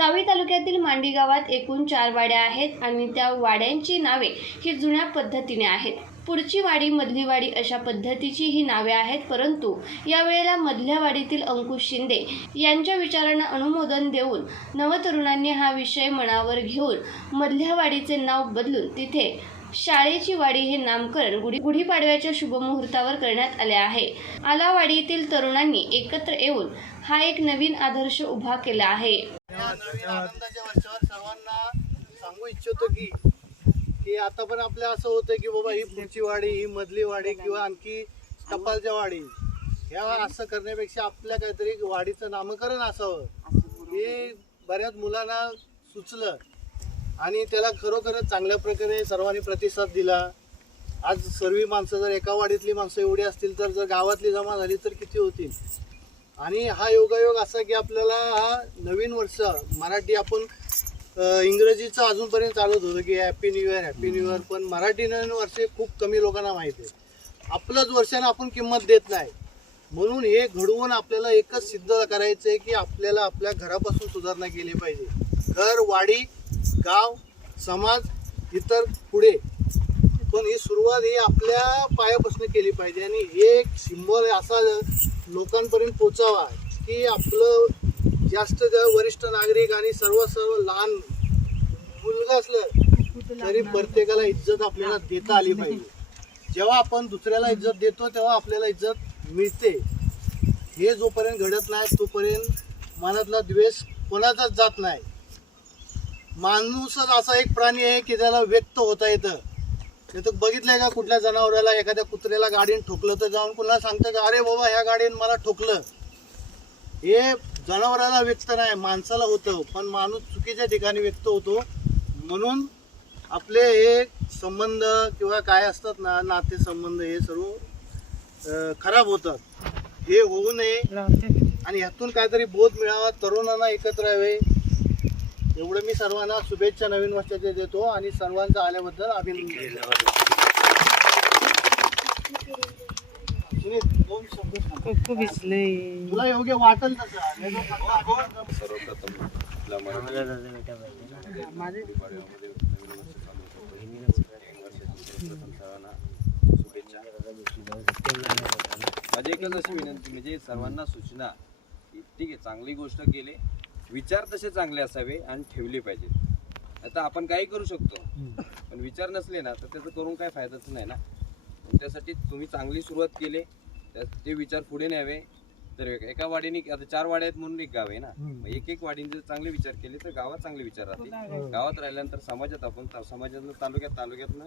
जावी तालुक्यातील मांडी गावात एकूण चार वाड्या आहेत आणि त्या वाड्यांची नावे ही जुन्या पद्धतीने आहेत. पुढची वाडी मधली वाडी अशा पद्धतीची ही नावे आहेत परंतु यावेळेला मधल्या वाडीतील अंकुश शिंदे यांच्या विचारांना अनुमोदन देऊन नवतरुणांनी हा विषय मनावर घेऊन मधल्या वाडीचे नाव बदलून तिथे शाळेची वाडी हे नामकरण गुढी गुढीपाडव्याच्या शुभमुहूर्तावर करण्यात आले आहे. आलावाडीतील तरुणांनी एकत्र येऊन हा एक नवीन आदर्श उभा केला आहे. नवीन आनंदाच्या वर्षावर सर्वांना सांगू इच्छितो की की आता पण आपल्या असं होतं की बाबा ही पुढची वाडी ही मधली वाडी किंवा आणखी टपालच्या वाडी ह्या असं करण्यापेक्षा आपल्या काहीतरी वाडीचं नामकरण असावं. हे बऱ्याच मुलांना सुचलं आणि त्याला खरोखरच चांगल्या प्रकारे सर्वांनी प्रतिसाद दिला. आज सर्व माणसं जर एका वाडीतली माणसं एवढी असतील तर जर गावातली जमा झाली तर किती होतील? आणि हा योगायोग असा की आपल्याला हा नवीन वर्ष मराठी आपण इंग्रजीचं अजूनपर्यंत चालत होतं की happy new year happy new year पण मराठी नवीन वर्ष खूप कमी लोकांना माहिती आहे. आपलंच वर्षानं आपण किंमत देत नाही. म्हणून हे घडवून आपल्याला एकच सिद्ध करायचं आहे की आपल्याला आपल्या घरापासून सुधारणा केली पाहिजे. घर वाडी गाव समाज इतर पुढे. पण ही सुरुवात ही आपल्या पायापासून केली पाहिजे. आणि हे एक सिम्बॉल असा लोकांपर्यंत पोचावा की आपलं जास्त ज्या वरिष्ठ नागरिक आणि सर्व सर्व लहान मुलगा असलं तरी प्रत्येकाला इज्जत आपल्याला देता आली पाहिजे. जेव्हा आपण दुसऱ्याला इज्जत देतो तेव्हा आपल्याला इज्जत मिळते. हे जोपर्यंत घडत नाही तोपर्यंत मनातला द्वेष कोणाचाच जात नाही. माणूसच असा एक प्राणी आहे की त्याला व्यक्त होता येतं. ते तर बघितलंय का कुठल्या जनावराला एखाद्या कुत्र्याला गाडीने ठोकलं तर जाऊन कुणाला सांगतं का अरे बाबा ह्या गाडीने मला ठोकलं. हे जनावराला व्यक्त नाही माणसाला होतं. पण माणूस चुकीच्या ठिकाणी व्यक्त होतो. म्हणून आपले हे संबंध किंवा काय असतात ना नाते संबंध हे सर्व खराब होतात. हे होऊ नये. आणि ह्यातून काहीतरी बोध मिळावा तरुणांना एकत्र यावे एवढं मी सर्वांना शुभेच्छा नवीन वर्षाच्या देतो आणि सर्वांचं आल्याबद्दल अभिनंदन. दोन शब्द. तुला योग्य वाटेल माझी एकच अशी विनंती म्हणजे सर्वांना सूचना. की ठीक आहे चांगली गोष्ट केली. विचार तसे चांगले असावे आणि ठेवले पाहिजेत आता आपण काही करू शकतो पण विचार नसले ना तर त्याचं करून काय फायदाच नाही ना? त्यासाठी तुम्ही चांगली सुरुवात केली त्या- ते विचार पुढे न्यावे. तर एका वाडीने आता चार वाड्या आहेत म्हणून एक गाव आहे ना? मग एक एक वाडीने जर चांगले विचार केले तर गावात चांगले विचार राहतील. गावात राहिल्यानंतर समाजात आपण समाजातनं तालुक्यात तालुक्यातनं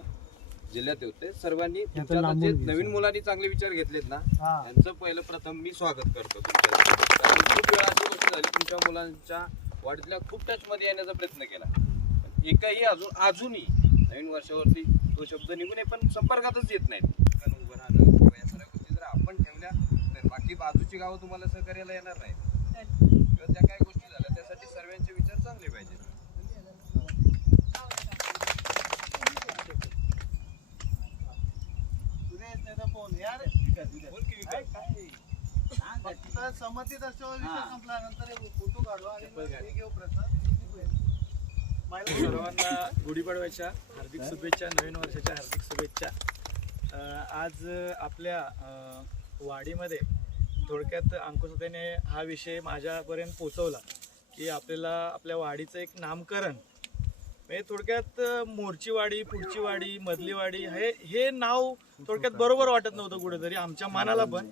जिल्ह्यात होते सर्वांनी तुमच्या आता जे नवीन मुलांनी चांगले विचार घेतलेत ना? हा. त्यांचं पहिलं प्रथम मी स्वागत करतो तुमचं कारण खूप वेळा अशी गोष्ट झाली तुमच्या मुलांच्या वाडीतल्या खूप टच मध्ये येण्याचा प्रयत्न केला. पण एकही अजून अजूनही नवीन वर्षावरती तो शब्द निघून नये पण संपर्कातच येत नाहीत. कारण उभं राहणं किंवा या सगळ्या गोष्टी जर आपण ठेवल्या तर बाकी बाजूची गावं तुम्हाला सहकार्याला येणार नाही किंवा त्या काय गोष्टी झाल्या त्यासाठी सर्वांचे विचार चांगले पाहिजेत. विषय संपला नंतर हे फोटो काढू आणि मग हे घेऊ प्रसाद. सर्वांना गुढीपाडव्याच्या हार्दिक शुभेच्छा नवीन वर्षाच्या हार्दिक शुभेच्छा. अं, आज आपल्या अं, वाडीमध्ये थोडक्यात अंकुशताईने हा विषय माझ्यापर्यंत पोचवला की आपल्याला आपल्या वाडीचं एक नामकरण म्हणजे थोडक्यात अं, मोरची वाडी पुढची वाडी मधली वाडी हे हे नाव थोडक्यात बरोबर वाटत नव्हतं कुठेतरी आमच्या मनाला पण.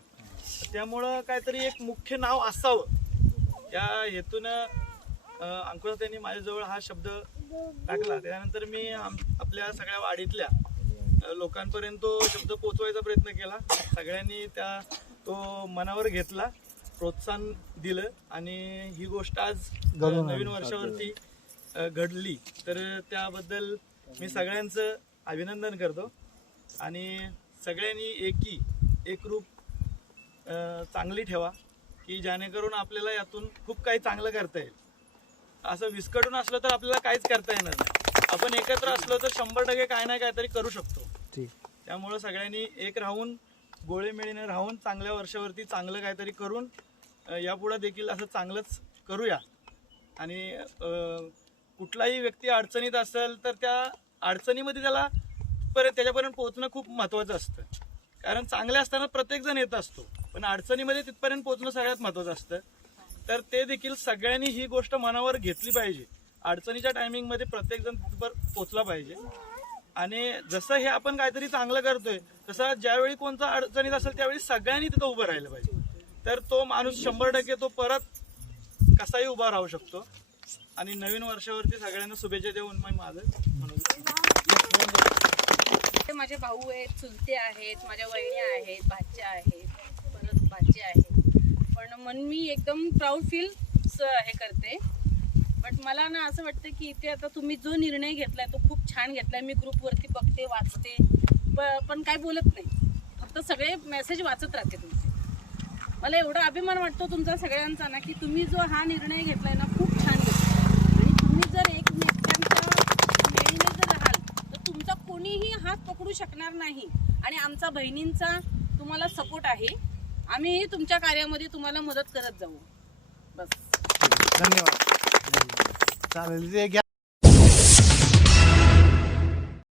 त्यामुळं काहीतरी एक मुख्य नाव असावं. या हेतून अंकुश त्यांनी माझ्याजवळ हा शब्द टाकला. त्यानंतर मी आपल्या सगळ्या वाडीतल्या लोकांपर्यंत तो शब्द पोचवायचा प्रयत्न केला. सगळ्यांनी त्या तो मनावर घेतला प्रोत्साहन दिलं आणि ही गोष्ट आज नवीन वर्षावरती घडली. तर त्याबद्दल मी सगळ्यांचं अभिनंदन करतो. आणि सगळ्यांनी एकी एकरूप चांगली ठेवा की जेणेकरून आपल्याला यातून खूप काही चांगलं करता येईल. असं विस्कटून असलं तर आपल्याला काहीच करता येणार नाही. आपण एकत्र असलो तर शंभर टक्के काय ना काहीतरी करू शकतो. त्यामुळं सगळ्यांनी एक राहून गोळेमेळीने राहून चांगल्या वर्षावरती चांगलं काहीतरी करून यापुढं देखील असं चांगलंच करूया. आणि कुठलाही व्यक्ती अडचणीत असेल तर त्या अडचणीमध्ये त्याला परत त्याच्यापर्यंत पोहोचणं खूप महत्त्वाचं असतं. कारण चांगले असताना प्रत्येक जण येत असतो. पण अडचणीमध्ये तिथपर्यंत पोहोचणं सगळ्यात महत्त्वाचं असतं. तर ते देखील सगळ्यांनी ही गोष्ट मनावर घेतली पाहिजे. अडचणीच्या टायमिंगमध्ये प्रत्येकजण तिथपर्यंत पाहिजे. आणि जसं हे आपण काहीतरी चांगलं करतोय तसं ज्यावेळी कोणता अडचणीत असेल त्यावेळी सगळ्यांनी तिथं उभं राहिलं पाहिजे. तर तो माणूस शंभर टक्के तो परत कसाही उभा राहू शकतो. आणि नवीन वर्षावरती सगळ्यांना शुभेच्छा देऊन मग माझं माझे भाऊ आहेत चुलते आहेत माझ्या वहिनी आहेत भाच्या आहेत. परत आहे. पण मन मी एकदम प्राऊड फील हे करते. बट मला ना असं वाटतं की इथे आता तुम्ही जो निर्णय घेतलाय तो खूप छान घेतलाय. मी ग्रुपवरती बघते वाचते. पण काय बोलत नाही. फक्त सगळे मेसेज वाचत राहते तुमचे. मला एवढा अभिमान वाटतो तुमचा सगळ्यांचा ना की तुम्ही जो हा निर्णय घेतलाय ना खूप छान घेतलाय. आणि तुम्ही जर एक मेळीने जर राहाल तर तुमचा कोणीही हात पकडू शकणार नाही. आणि आमचा बहिणींचा तुम्हाला सपोर्ट आहे. आम्ही तुमच्या कार्यामध्ये तुम्हाला मदत करत जाऊ. बस. धन्यवाद. चालेल ते घ्या